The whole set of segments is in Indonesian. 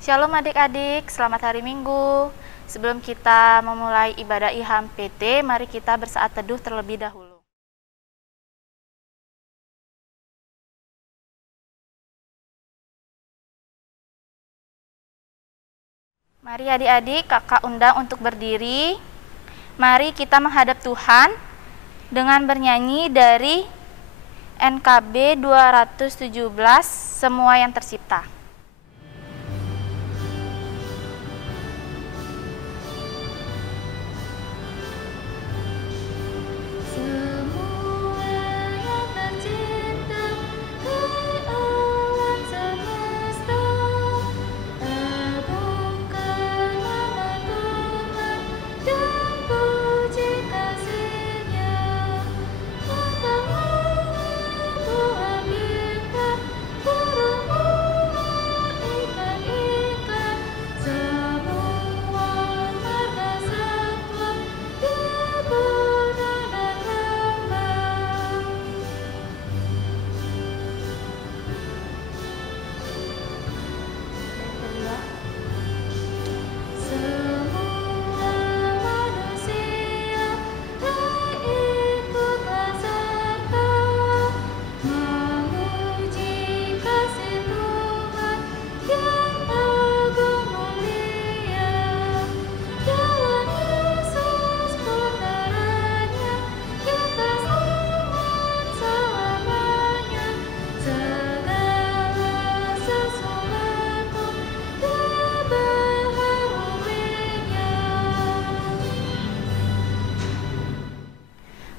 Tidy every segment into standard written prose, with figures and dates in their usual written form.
Shalom adik-adik, selamat hari Minggu. Sebelum kita memulai ibadah IHMPT, mari kita bersaat teduh terlebih dahulu. Mari adik-adik, kakak undang untuk berdiri. Mari kita menghadap Tuhan dengan bernyanyi dari NKB 217, Semua yang Tercipta.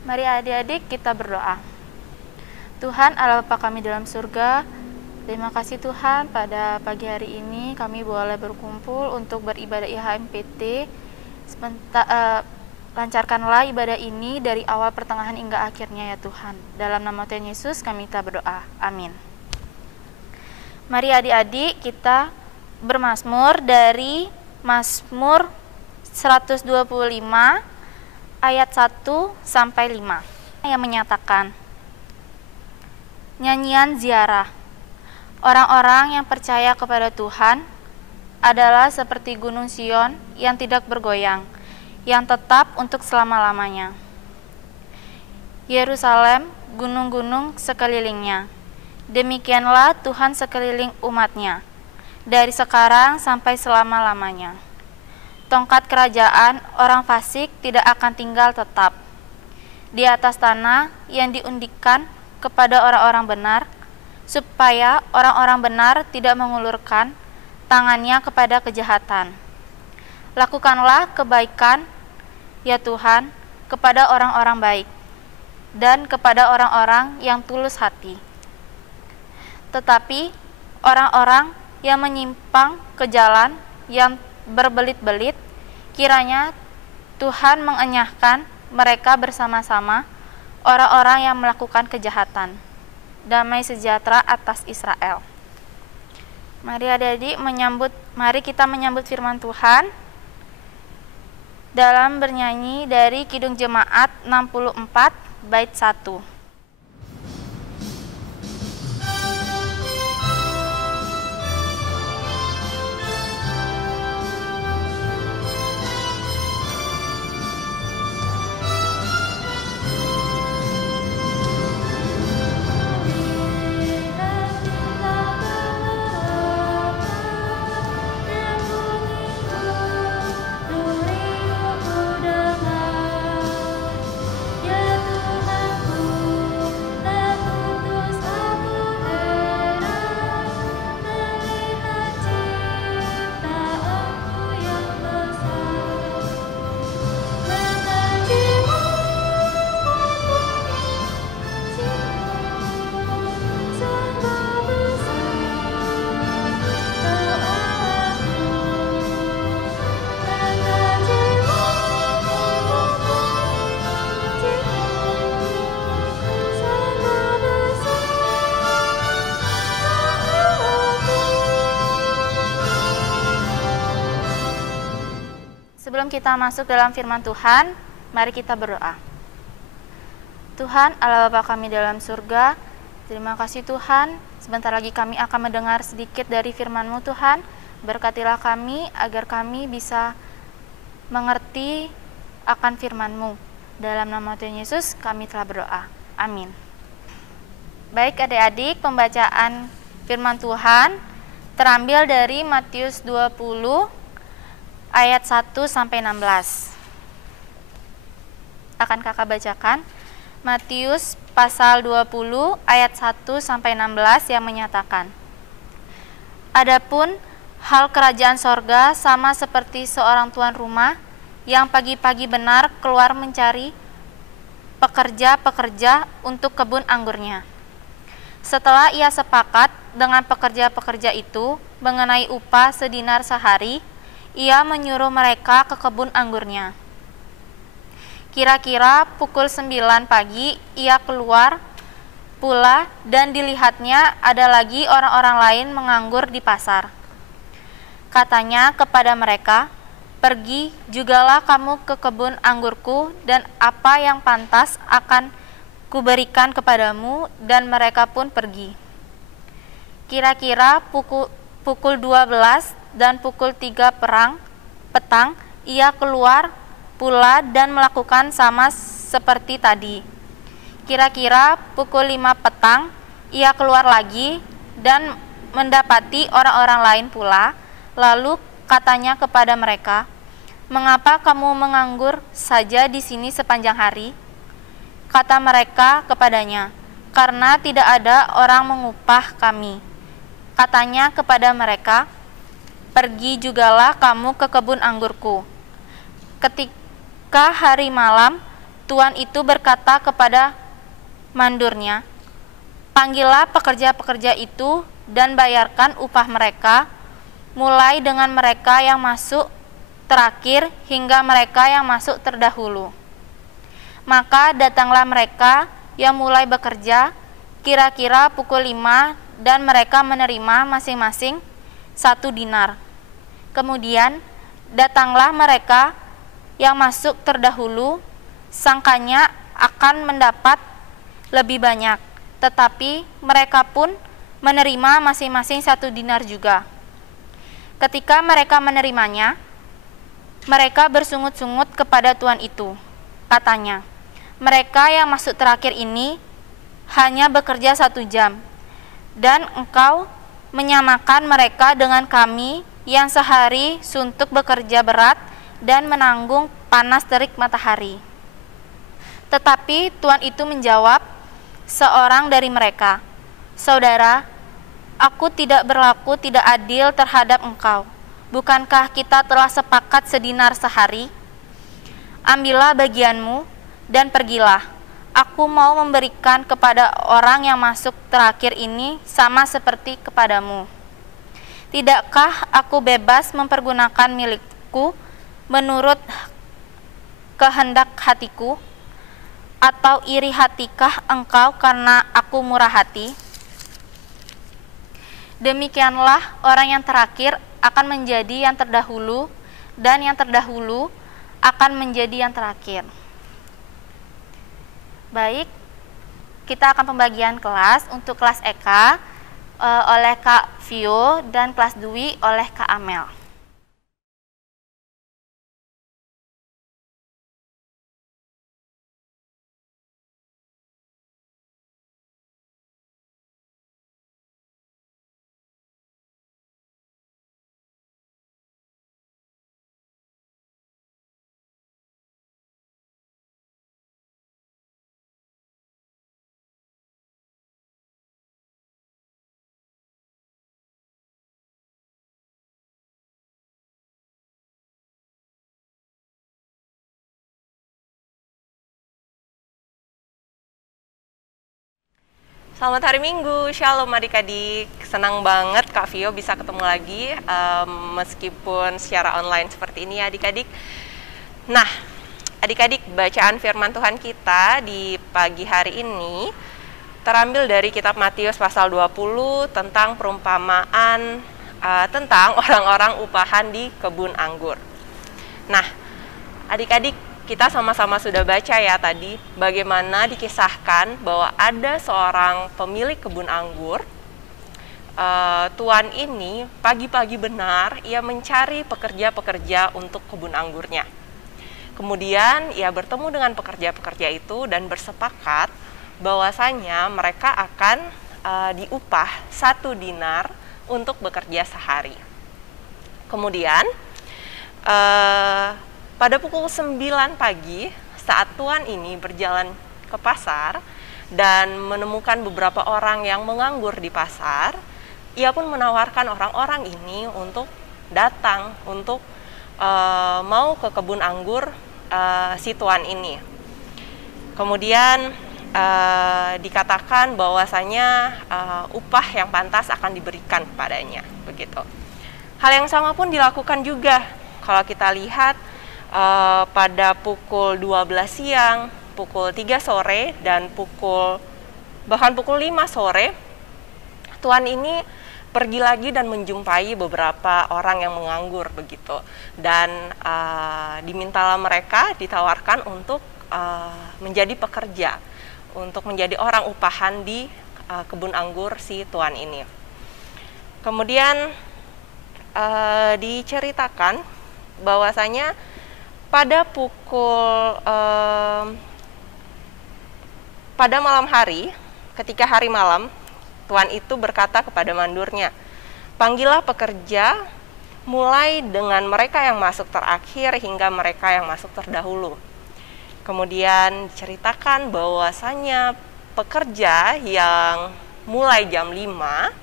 Mari adik-adik kita berdoa. Tuhan Allah Bapa kami dalam surga, terima kasih Tuhan pada pagi hari ini kami boleh berkumpul untuk beribadah IHMPT. Lancarkanlah ibadah ini dari awal pertengahan hingga akhirnya ya Tuhan. Dalam nama Tuhan Yesus kami kita berdoa. Amin. Mari adik-adik kita bermazmur dari Mazmur 125 ayat 1 sampai 5 yang menyatakan nyanyian ziarah. Orang-orang yang percaya kepada Tuhan adalah seperti gunung Sion yang tidak bergoyang, yang tetap untuk selama-lamanya. Yerusalem, gunung-gunung sekelilingnya. Demikianlah Tuhan sekeliling umatnya, dari sekarang sampai selama-lamanya. Tongkat kerajaan orang fasik tidak akan tinggal tetap di atas tanah yang diundikan kepada orang-orang benar, supaya orang-orang benar tidak mengulurkan tangannya kepada kejahatan. Lakukanlah kebaikan, ya Tuhan, kepada orang-orang baik, dan kepada orang-orang yang tulus hati. Tetapi orang-orang yang menyimpang ke jalan yang berbelit-belit, kiranya Tuhan mengenyahkan mereka bersama-sama orang-orang yang melakukan kejahatan. Damai sejahtera atas Israel. Mari adik-adik mari kita menyambut firman Tuhan dalam bernyanyi dari Kidung Jemaat 64 bait 1. Sebelum kita masuk dalam firman Tuhan, mari kita berdoa. Tuhan, Allah Bapa kami dalam surga, terima kasih Tuhan, sebentar lagi kami akan mendengar sedikit dari firman-Mu Tuhan. Berkatilah kami agar kami bisa mengerti akan firman-Mu. Dalam nama Tuhan Yesus kami telah berdoa. Amin. Baik adik-adik, pembacaan firman Tuhan terambil dari Matius 20 ayat 1 sampai 16. Akan kakak bacakan. Matius pasal 20 ayat 1 sampai 16 yang menyatakan, Adapun hal kerajaan sorga sama seperti seorang tuan rumah yang pagi-pagi benar keluar mencari pekerja-pekerja untuk kebun anggurnya. Setelah ia sepakat dengan pekerja-pekerja itu mengenai upah sedinar sehari, ia menyuruh mereka ke kebun anggurnya. Kira-kira pukul 9 pagi ia keluar pula dan dilihatnya ada lagi orang-orang lain menganggur di pasar. Katanya kepada mereka, "Pergi jugalah kamu ke kebun anggurku dan apa yang pantas akan kuberikan kepadamu," dan mereka pun pergi. Kira-kira pukul 12 dan pukul 3 petang ia keluar pula dan melakukan sama seperti tadi. Kira-kira pukul 5 petang ia keluar lagi dan mendapati orang-orang lain pula. Lalu katanya kepada mereka, "Mengapa kamu menganggur saja di sini sepanjang hari?" Kata mereka kepadanya, "Karena tidak ada orang mengupah kami." Katanya kepada mereka, "Pergi jugalah kamu ke kebun anggurku." Ketika hari malam, tuan itu berkata kepada mandurnya, "Panggillah pekerja-pekerja itu dan bayarkan upah mereka, mulai dengan mereka yang masuk terakhir hingga mereka yang masuk terdahulu." Maka datanglah mereka yang mulai bekerja kira-kira pukul 5 dan mereka menerima masing-masing 1 dinar. Kemudian datanglah mereka yang masuk terdahulu, sangkanya akan mendapat lebih banyak, tetapi mereka pun menerima masing-masing 1 dinar juga. Ketika mereka menerimanya, mereka bersungut-sungut kepada tuan itu. Katanya, "Mereka yang masuk terakhir ini hanya bekerja 1 jam, dan engkau menyamakan mereka dengan kami yang sehari suntuk bekerja berat dan menanggung panas terik matahari." Tetapi tuan itu menjawab seorang dari mereka, "Saudara, aku tidak berlaku tidak adil terhadap engkau. Bukankah kita telah sepakat sedinar sehari? Ambillah bagianmu dan pergilah. Aku mau memberikan kepada orang yang masuk terakhir ini sama seperti kepadamu. Tidakkah aku bebas mempergunakan milikku menurut kehendak hatiku? Atau iri hatikah engkau karena aku murah hati?" Demikianlah orang yang terakhir akan menjadi yang terdahulu, dan yang terdahulu akan menjadi yang terakhir. Baik, kita akan pembagian kelas. Untuk kelas Eka oleh Kak Vio dan kelas Dwi oleh Kak Amel. Selamat hari Minggu, Shalom adik-adik. Senang banget Kak Vio bisa ketemu lagi meskipun secara online seperti ini ya adik-adik. Nah, adik-adik, bacaan firman Tuhan kita di pagi hari ini terambil dari kitab Matius pasal 20 tentang perumpamaan tentang orang-orang upahan di kebun anggur. Nah, adik-adik, kita sama-sama sudah baca ya tadi bagaimana dikisahkan bahwa ada seorang pemilik kebun anggur tuan ini pagi-pagi benar ia mencari pekerja-pekerja untuk kebun anggurnya. Kemudian ia bertemu dengan pekerja-pekerja itu dan bersepakat bahwasanya mereka akan diupah 1 dinar untuk bekerja sehari. Kemudian pada pukul 9 pagi saat tuan ini berjalan ke pasar dan menemukan beberapa orang yang menganggur di pasar, ia pun menawarkan orang-orang ini untuk datang untuk mau ke kebun anggur si tuan ini. Kemudian dikatakan bahwasanya upah yang pantas akan diberikan padanya, begitu. Hal yang sama pun dilakukan juga kalau kita lihat pada pukul 12 siang, pukul 3 sore, dan bahkan pukul 5 sore, tuan ini pergi lagi dan menjumpai beberapa orang yang menganggur, begitu. Dan dimintalah mereka, ditawarkan untuk menjadi pekerja, untuk menjadi orang upahan di kebun anggur si tuan ini. Kemudian diceritakan bahwasanya pada pada malam hari, ketika hari malam, tuan itu berkata kepada mandurnya, "Panggillah pekerja mulai dengan mereka yang masuk terakhir hingga mereka yang masuk terdahulu." Kemudian diceritakan bahwasanya pekerja yang mulai jam 5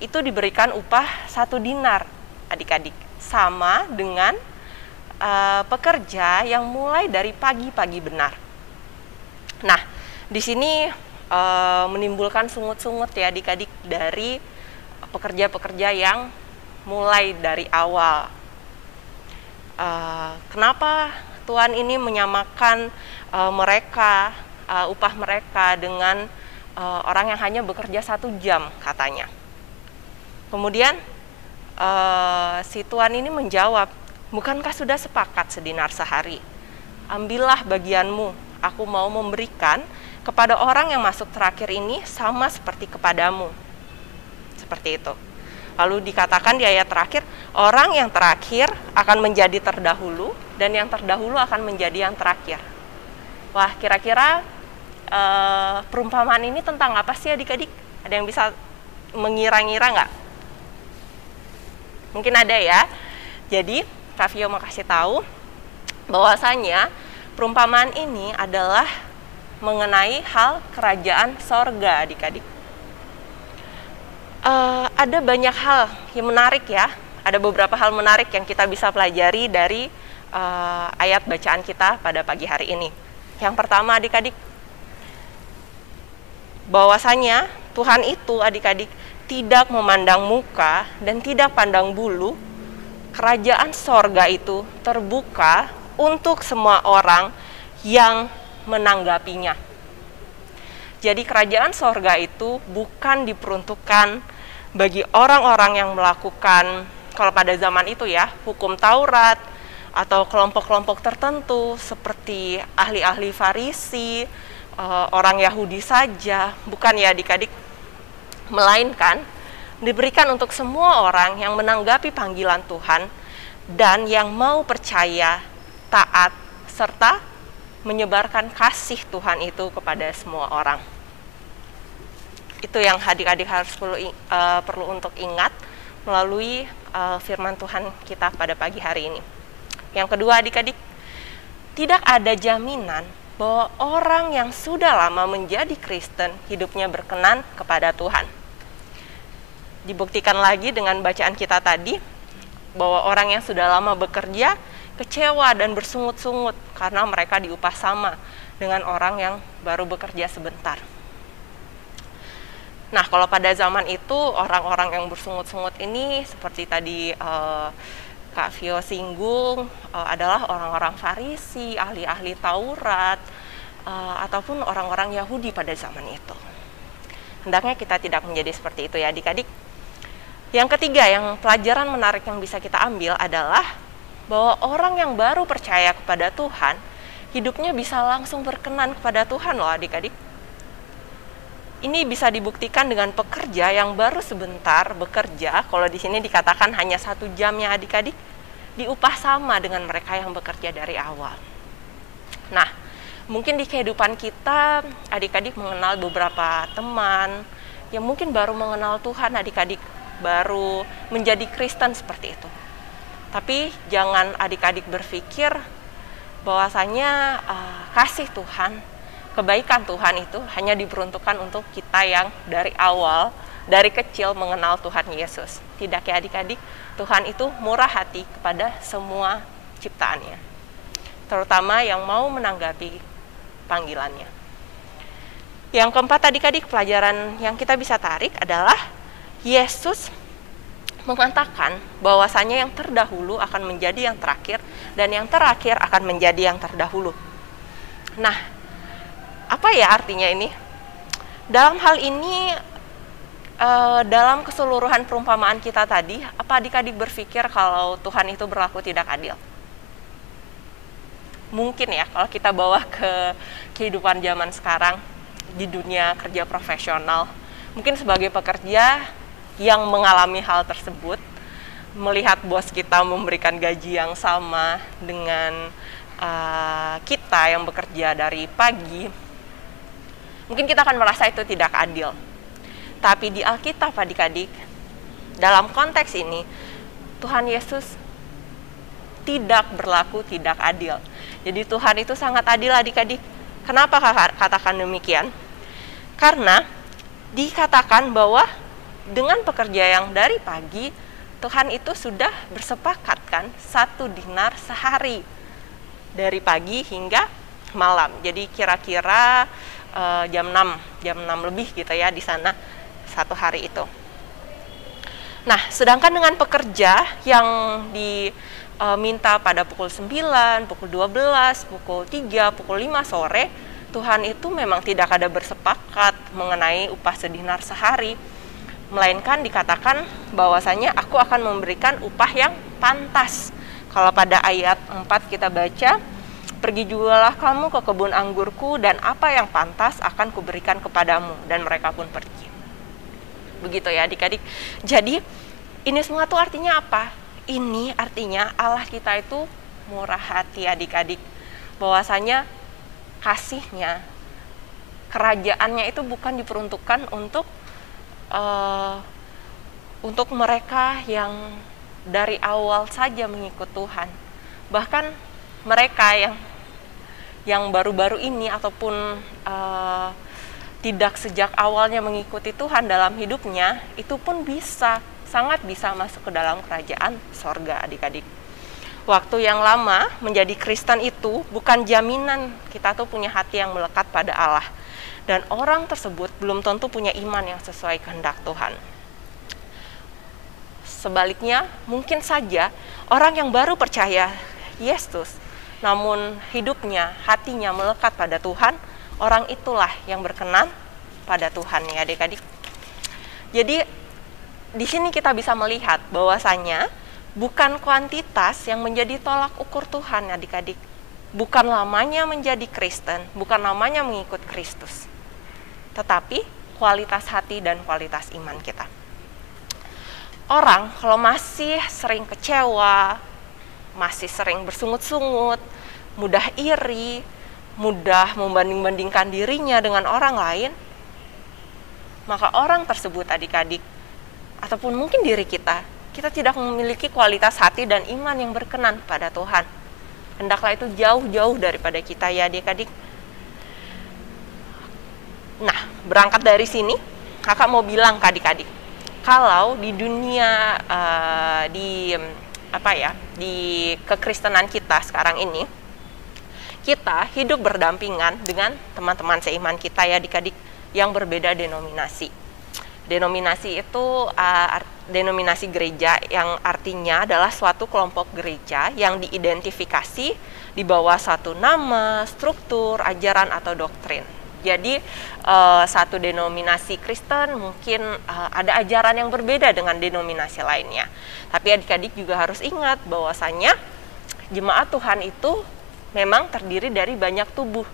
itu diberikan upah 1 dinar, adik-adik, sama dengan pekerja yang mulai dari pagi-pagi benar. Nah, di sini menimbulkan sungut-sungut ya adik-adik dari pekerja-pekerja yang mulai dari awal. Kenapa Tuhan ini menyamakan mereka, upah mereka dengan orang yang hanya bekerja 1 jam katanya. Kemudian si Tuhan ini menjawab, "Bukankah sudah sepakat sedinar sehari? Ambillah bagianmu, aku mau memberikan kepada orang yang masuk terakhir ini sama seperti kepadamu." Seperti itu. Lalu dikatakan di ayat terakhir, orang yang terakhir akan menjadi terdahulu dan yang terdahulu akan menjadi yang terakhir. Wah, kira-kira perumpamaan ini tentang apa sih adik-adik? Ada yang bisa mengira-ngira nggak? Mungkin ada ya. Jadi Kak Vio mau kasih tahu bahwasanya perumpamaan ini adalah mengenai hal kerajaan sorga, adik-adik. Ada banyak hal yang menarik ya. Ada beberapa hal menarik yang kita bisa pelajari dari ayat bacaan kita pada pagi hari ini. Yang pertama, adik-adik, bahwasanya Tuhan itu, adik-adik, tidak memandang muka dan tidak pandang bulu. Kerajaan sorga itu terbuka untuk semua orang yang menanggapinya. Jadi kerajaan sorga itu bukan diperuntukkan bagi orang-orang yang melakukan, kalau pada zaman itu ya, hukum Taurat, atau kelompok-kelompok tertentu seperti ahli-ahli Farisi, orang Yahudi saja, bukan ya adik-adik. Melainkan diberikan untuk semua orang yang menanggapi panggilan Tuhan dan yang mau percaya, taat, serta menyebarkan kasih Tuhan itu kepada semua orang. Itu yang adik-adik harus perlu untuk ingat melalui firman Tuhan kita pada pagi hari ini. Yang kedua, adik-adik, tidak ada jaminan bahwa orang yang sudah lama menjadi Kristen hidupnya berkenan kepada Tuhan. Dibuktikan lagi dengan bacaan kita tadi bahwa orang yang sudah lama bekerja kecewa dan bersungut-sungut karena mereka diupah sama dengan orang yang baru bekerja sebentar. Nah, kalau pada zaman itu orang-orang yang bersungut-sungut ini seperti tadi Kak Vio singgung adalah orang-orang Farisi, ahli-ahli Taurat, ataupun orang-orang Yahudi pada zaman itu. Hendaknya kita tidak menjadi seperti itu ya adik-adik. Yang ketiga, yang pelajaran menarik yang bisa kita ambil adalah bahwa orang yang baru percaya kepada Tuhan, hidupnya bisa langsung berkenan kepada Tuhan loh adik-adik. Ini bisa dibuktikan dengan pekerja yang baru sebentar bekerja, kalau di sini dikatakan hanya 1 jam ya adik-adik, diupah sama dengan mereka yang bekerja dari awal. Nah, mungkin di kehidupan kita, adik-adik mengenal beberapa teman yang mungkin baru mengenal Tuhan, adik-adik baru menjadi Kristen seperti itu. Tapi jangan adik-adik berpikir bahwasanya kasih Tuhan, kebaikan Tuhan itu hanya diperuntukkan untuk kita yang dari awal, dari kecil mengenal Tuhan Yesus. Tidak ya adik-adik, Tuhan itu murah hati kepada semua ciptaannya, terutama yang mau menanggapi panggilannya. Yang keempat adik-adik, pelajaran yang kita bisa tarik adalah Yesus mengatakan bahwasanya yang terdahulu akan menjadi yang terakhir dan yang terakhir akan menjadi yang terdahulu. Nah, apa ya artinya ini? Dalam hal ini, dalam keseluruhan perumpamaan kita tadi, apa adik-adik berpikir kalau Tuhan itu berlaku tidak adil? Mungkin ya, kalau kita bawa ke kehidupan zaman sekarang, di dunia kerja profesional, mungkin sebagai pekerja yang mengalami hal tersebut, melihat bos kita memberikan gaji yang sama dengan kita yang bekerja dari pagi, mungkin kita akan merasa itu tidak adil. Tapi di Alkitab adik-adik, dalam konteks ini, Tuhan Yesus tidak berlaku tidak adil. Jadi Tuhan itu sangat adil adik-adik. Kenapa katakan demikian? Karena dikatakan bahwa dengan pekerja yang dari pagi, Tuhan itu sudah bersepakat kan 1 dinar sehari. Dari pagi hingga malam. Jadi kira-kira jam 6 lebih gitu ya di sana 1 hari itu. Nah, sedangkan dengan pekerja yang diminta pada pukul 9, pukul 12, pukul 3, pukul 5 sore, Tuhan itu memang tidak ada bersepakat mengenai upah sedinar sehari, melainkan dikatakan bahwasanya aku akan memberikan upah yang pantas. Kalau pada ayat 4 kita baca, pergi jualah kamu ke kebun anggurku dan apa yang pantas akan kuberikan kepadamu, dan mereka pun pergi. Begitu ya adik-adik. Jadi ini semua tuh artinya apa? Ini artinya Allah kita itu murah hati adik-adik. Bahwasanya kasihnya, kerajaannya itu bukan diperuntukkan untuk mereka yang dari awal saja mengikut Tuhan. Bahkan mereka yang baru-baru ini ataupun tidak sejak awalnya mengikuti Tuhan dalam hidupnya, itu pun sangat bisa masuk ke dalam kerajaan sorga adik-adik. Waktu yang lama menjadi Kristen itu bukan jaminan kita tuh punya hati yang melekat pada Allah. Dan orang tersebut belum tentu punya iman yang sesuai kehendak Tuhan. Sebaliknya, mungkin saja orang yang baru percaya Yesus, namun hidupnya, hatinya melekat pada Tuhan, orang itulah yang berkenan pada Tuhan ya adik-adik. Jadi di sini kita bisa melihat bahwasanya bukan kuantitas yang menjadi tolak ukur Tuhan adik-adik. Bukan lamanya menjadi Kristen, bukan lamanya mengikut Kristus, tetapi kualitas hati dan kualitas iman kita. Orang kalau masih sering kecewa, masih sering bersungut-sungut, mudah iri, mudah membanding-bandingkan dirinya dengan orang lain, maka orang tersebut adik-adik, ataupun mungkin diri kita tidak memiliki kualitas hati dan iman yang berkenan pada Tuhan. Hendaklah itu jauh-jauh daripada kita ya adik-adik. Nah, berangkat dari sini, kakak mau bilang ke adik-adik, kalau di dunia di kekristenan kita sekarang ini, kita hidup berdampingan dengan teman-teman seiman kita ya adik-adik yang berbeda denominasi. Denominasi itu denominasi gereja yang artinya adalah suatu kelompok gereja yang diidentifikasi di bawah satu nama, struktur, ajaran atau doktrin. Jadi satu denominasi Kristen mungkin ada ajaran yang berbeda dengan denominasi lainnya. Tapi adik-adik juga harus ingat bahwasanya jemaat Tuhan itu memang terdiri dari banyak tubuh.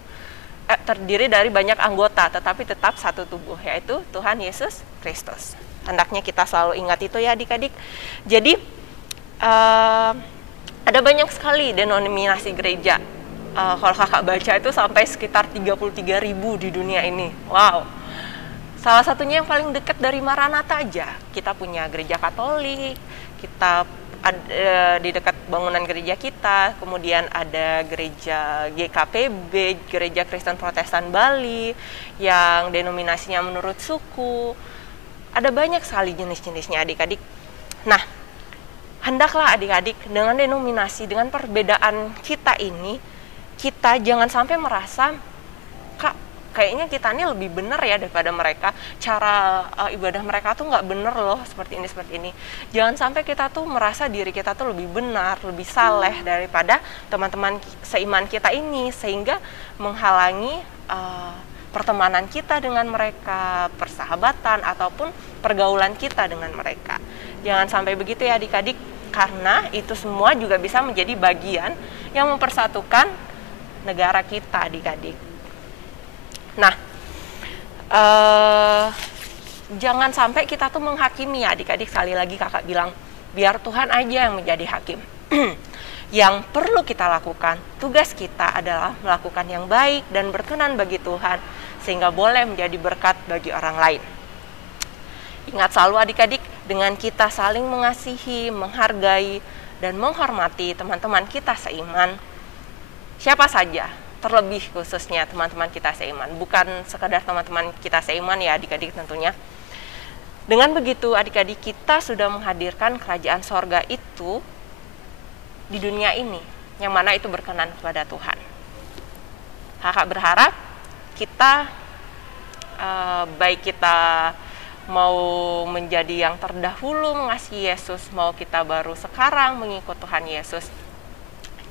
terdiri dari banyak anggota, tetapi tetap satu tubuh, yaitu Tuhan Yesus Kristus. Hendaknya kita selalu ingat itu ya adik-adik. Jadi ada banyak sekali denominasi gereja. Kalau kakak baca itu sampai sekitar 33.000 di dunia ini. Wow. Salah satunya yang paling dekat dari Maranatha aja. Kita punya gereja Katolik, kita di dekat bangunan gereja kita, kemudian ada gereja GKPB, Gereja Kristen Protestan Bali, yang denominasinya menurut suku. Ada banyak sekali jenis-jenisnya adik-adik. Nah, hendaklah adik-adik dengan denominasi, dengan perbedaan kita ini, kita jangan sampai merasa, kayaknya kita ini lebih benar ya daripada mereka, cara ibadah mereka tuh nggak benar loh, seperti ini. Jangan sampai kita tuh merasa diri kita tuh lebih benar, lebih saleh daripada teman-teman seiman kita ini, sehingga menghalangi pertemanan kita dengan mereka, persahabatan ataupun pergaulan kita dengan mereka. Jangan sampai begitu ya adik-adik, karena itu semua juga bisa menjadi bagian yang mempersatukan negara kita adik-adik. Nah, jangan sampai kita tuh menghakimi ya adik-adik. Sekali lagi kakak bilang, biar Tuhan aja yang menjadi hakim. Yang perlu kita lakukan, tugas kita adalah melakukan yang baik dan berkenan bagi Tuhan, sehingga boleh menjadi berkat bagi orang lain. Ingat selalu adik-adik, dengan kita saling mengasihi, menghargai, dan menghormati teman-teman kita seiman, siapa saja, terlebih khususnya teman-teman kita seiman, bukan sekadar teman-teman kita seiman ya adik-adik tentunya. Dengan begitu adik-adik, kita sudah menghadirkan kerajaan sorga itu di dunia ini, yang mana itu berkenan kepada Tuhan. Kakak berharap kita, baik kita mau menjadi yang terdahulu mengasihi Yesus, mau kita baru sekarang mengikut Tuhan Yesus,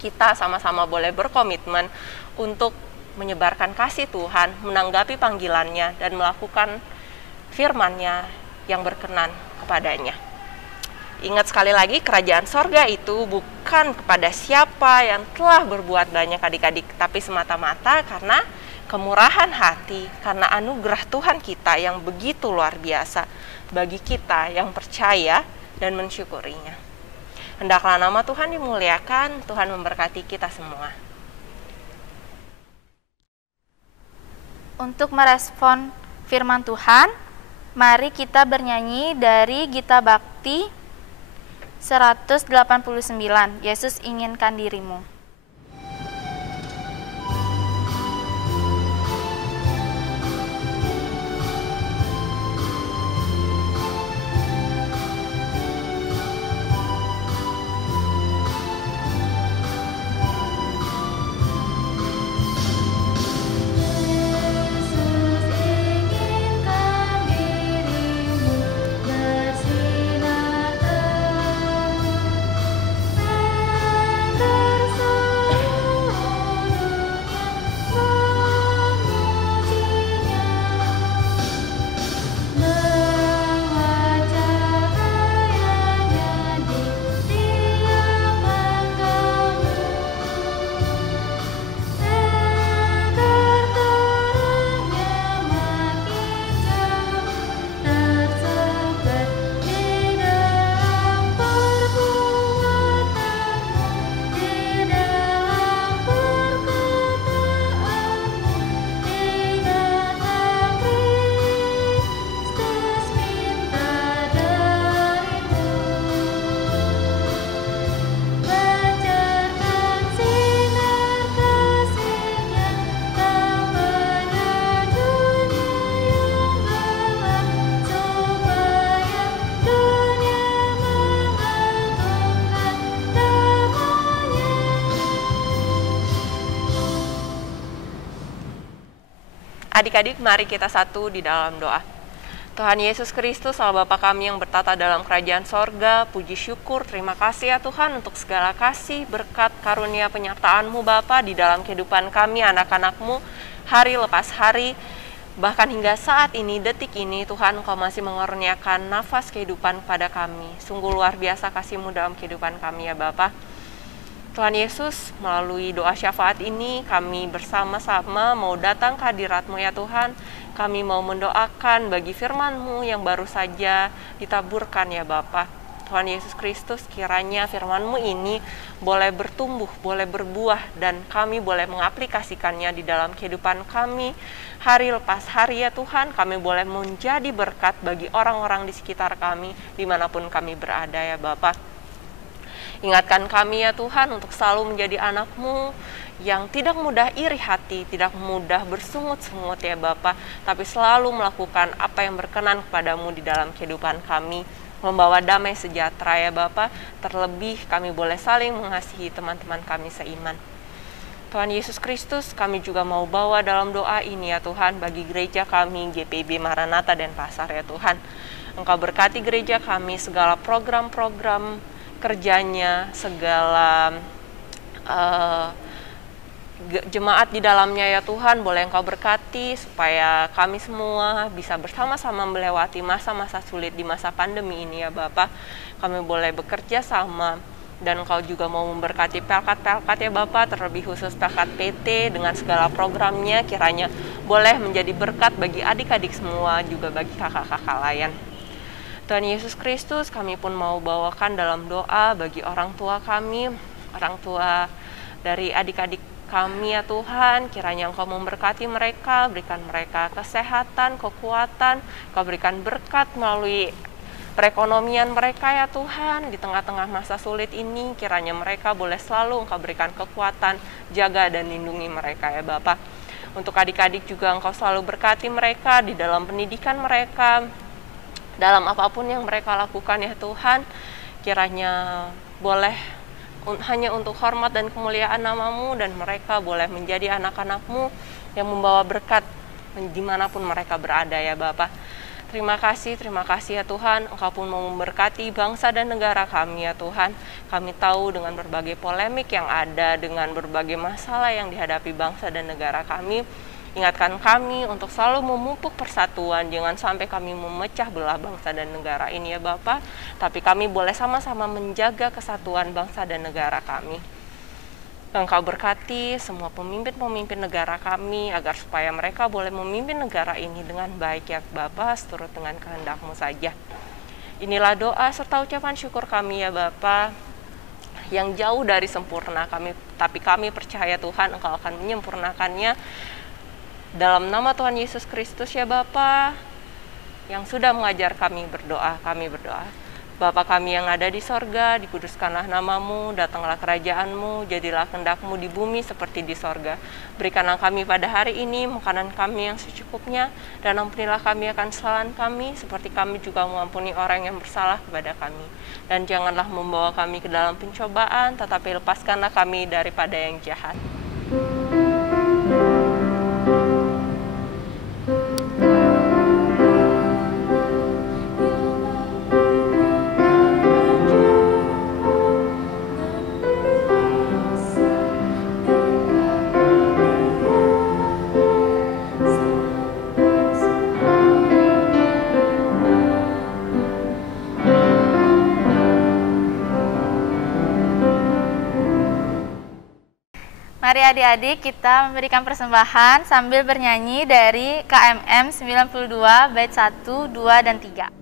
kita sama-sama boleh berkomitmen untuk menyebarkan kasih Tuhan, menanggapi panggilannya, dan melakukan firman-Nya yang berkenan kepadanya. Ingat sekali lagi, kerajaan sorga itu bukan kepada siapa yang telah berbuat banyak adik-adik, tapi semata-mata karena kemurahan hati, karena anugerah Tuhan kita yang begitu luar biasa bagi kita yang percaya dan mensyukurinya. Hendaklah nama Tuhan dimuliakan, Tuhan memberkati kita semua. Untuk merespon firman Tuhan, mari kita bernyanyi dari Gita Bakti 189, Yesus inginkan dirimu. Adik-adik, mari kita satu di dalam doa. Tuhan Yesus Kristus, Allah Bapa kami yang bertata dalam kerajaan sorga, puji syukur, terima kasih ya Tuhan untuk segala kasih, berkat, karunia, penyertaan-Mu Bapa di dalam kehidupan kami, anak-anak-Mu, hari lepas hari, bahkan hingga saat ini, detik ini, Tuhan Engkau masih mengaruniakan nafas kehidupan pada kami. Sungguh luar biasa kasih-Mu dalam kehidupan kami ya Bapa. Tuhan Yesus, melalui doa syafaat ini kami bersama-sama mau datang ke hadirat-Mu ya Tuhan. Kami mau mendoakan bagi firman-Mu yang baru saja ditaburkan ya Bapa. Tuhan Yesus Kristus, kiranya firman-Mu ini boleh bertumbuh, boleh berbuah, dan kami boleh mengaplikasikannya di dalam kehidupan kami hari lepas hari ya Tuhan. Kami boleh menjadi berkat bagi orang-orang di sekitar kami, dimanapun kami berada ya Bapa. Ingatkan kami ya Tuhan untuk selalu menjadi anak-Mu yang tidak mudah iri hati, tidak mudah bersungut-sungut ya Bapa, tapi selalu melakukan apa yang berkenan kepadamu di dalam kehidupan kami, membawa damai sejahtera ya Bapa. Terlebih kami boleh saling mengasihi teman-teman kami seiman. Tuhan Yesus Kristus, kami juga mau bawa dalam doa ini ya Tuhan bagi gereja kami GPIB Maranatha Denpasar ya Tuhan. Engkau berkati gereja kami, segala program-program kerjanya, segala jemaat di dalamnya ya Tuhan, boleh Engkau berkati supaya kami semua bisa bersama-sama melewati masa-masa sulit di masa pandemi ini ya Bapak. Kami boleh bekerja sama, dan Engkau juga mau memberkati pelkat-pelkat ya Bapak, terlebih khusus pelkat PT dengan segala programnya, kiranya boleh menjadi berkat bagi adik-adik semua, juga bagi kakak-kakak layan. Tuhan Yesus Kristus, kami pun mau bawakan dalam doa bagi orang tua kami, orang tua dari adik-adik kami ya Tuhan. Kiranya Engkau memberkati mereka, berikan mereka kesehatan, kekuatan, Engkau berikan berkat melalui perekonomian mereka ya Tuhan. Di tengah-tengah masa sulit ini, kiranya mereka boleh selalu Engkau berikan kekuatan, jaga dan lindungi mereka ya Bapak. Untuk adik-adik juga Engkau selalu berkati mereka di dalam pendidikan mereka, dalam apapun yang mereka lakukan ya Tuhan. Kiranya boleh hanya untuk hormat dan kemuliaan nama-Mu, dan mereka boleh menjadi anak-anak-Mu yang membawa berkat dimanapun mereka berada ya Bapak. Terima kasih ya Tuhan. Engkau pun mau memberkati bangsa dan negara kami ya Tuhan. Kami tahu dengan berbagai polemik yang ada, dengan berbagai masalah yang dihadapi bangsa dan negara kami. Ingatkan kami untuk selalu memupuk persatuan, jangan sampai kami memecah belah bangsa dan negara ini ya Bapak, tapi kami boleh sama-sama menjaga kesatuan bangsa dan negara kami. Engkau berkati semua pemimpin-pemimpin negara kami, agar supaya mereka boleh memimpin negara ini dengan baik ya Bapak, seturut dengan kehendak-Mu saja. Inilah doa serta ucapan syukur kami ya Bapak, yang jauh dari sempurna kami, tapi kami percaya Tuhan Engkau akan menyempurnakannya. Dalam nama Tuhan Yesus Kristus ya Bapa, yang sudah mengajar kami berdoa, Bapa kami yang ada di sorga, dikuduskanlah nama-Mu, datanglah kerajaan-Mu, jadilah kehendak-Mu di bumi seperti di sorga. Berikanlah kami pada hari ini makanan kami yang secukupnya, dan ampunilah kami akan kesalahan kami, seperti kami juga mengampuni orang yang bersalah kepada kami. Dan janganlah membawa kami ke dalam pencobaan, tetapi lepaskanlah kami daripada yang jahat. Mari adik-adik kita memberikan persembahan sambil bernyanyi dari KMM 92 bait 1, 2, dan 3.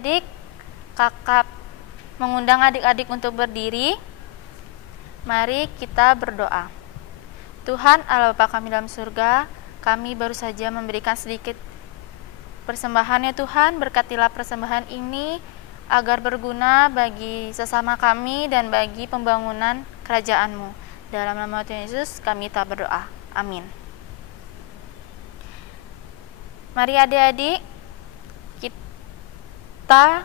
adik-adik, kakak mengundang adik-adik untuk berdiri. Mari kita berdoa. Tuhan Allah Bapa kami dalam surga, kami baru saja memberikan sedikit persembahan ya Tuhan. Berkatilah persembahan ini agar berguna bagi sesama kami dan bagi pembangunan kerajaan-Mu. Dalam nama Tuhan Yesus kami tak berdoa. Amin. Mari adik-adik, kita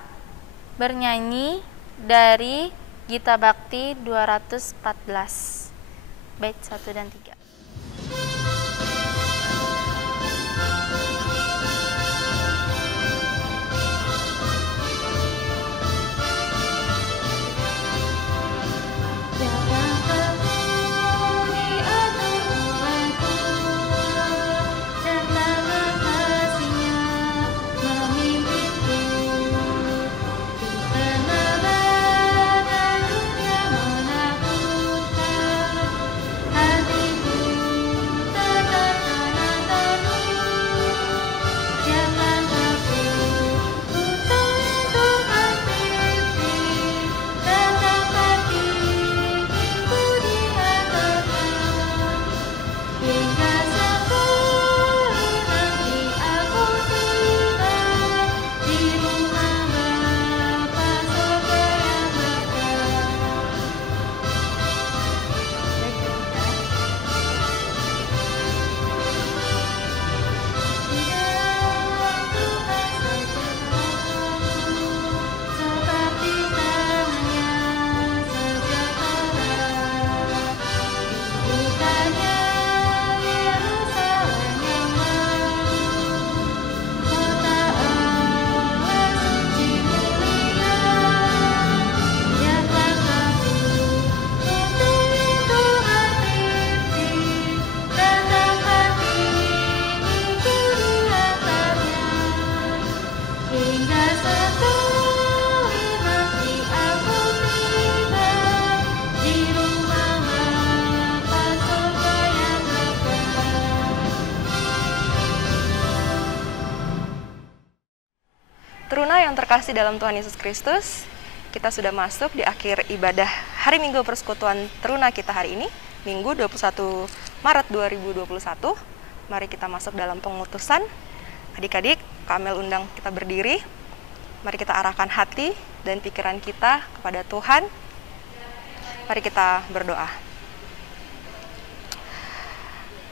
bernyanyi dari Gita Bakti 214 bait 1 dan 3. Teruna yang terkasih dalam Tuhan Yesus Kristus, kita sudah masuk di akhir ibadah hari Minggu Persekutuan Teruna kita hari ini, Minggu 21 Maret 2021. Mari kita masuk dalam pengutusan. Adik-adik, Kamel undang kita berdiri. Mari kita arahkan hati dan pikiran kita kepada Tuhan. Mari kita berdoa.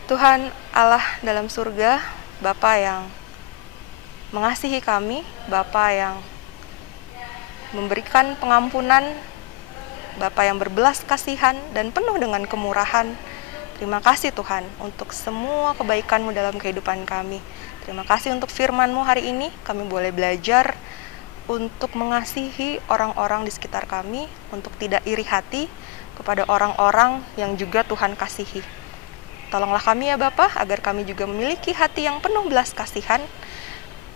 Tuhan Allah dalam surga, Bapa yang mengasihi kami, Bapa yang memberikan pengampunan, Bapa yang berbelas kasihan dan penuh dengan kemurahan. Terima kasih Tuhan untuk semua kebaikan-Mu dalam kehidupan kami. Terima kasih untuk firman-Mu hari ini, kami boleh belajar untuk mengasihi orang-orang di sekitar kami, untuk tidak iri hati kepada orang-orang yang juga Tuhan kasihi. Tolonglah kami ya Bapa, agar kami juga memiliki hati yang penuh belas kasihan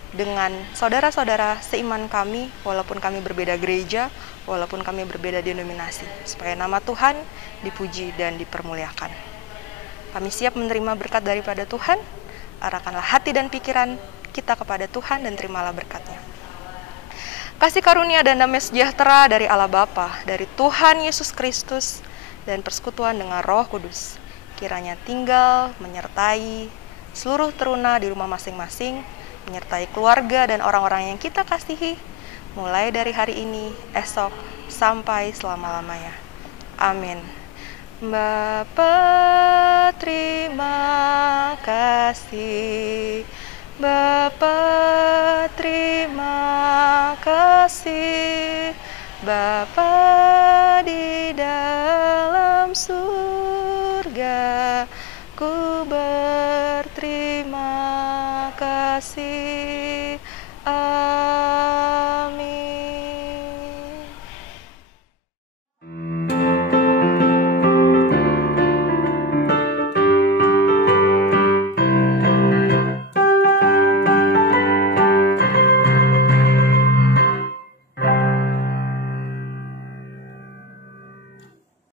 dengan saudara-saudara seiman kami, walaupun kami berbeda gereja, walaupun kami berbeda denominasi, supaya nama Tuhan dipuji dan dipermuliakan. Kami siap menerima berkat daripada Tuhan. Arahkanlah hati dan pikiran kita kepada Tuhan dan terimalah berkat-Nya. Kasih karunia dan damai sejahtera dari Allah Bapa, dari Tuhan Yesus Kristus, dan persekutuan dengan Roh Kudus, kiranya tinggal menyertai seluruh teruna di rumah masing-masing, menyertai keluarga dan orang-orang yang kita kasihi, mulai dari hari ini, esok, sampai selama-lamanya. Amin. Bapa terima kasih, Bapa terima kasih, Bapa di dalam surga, ku berterima kasih.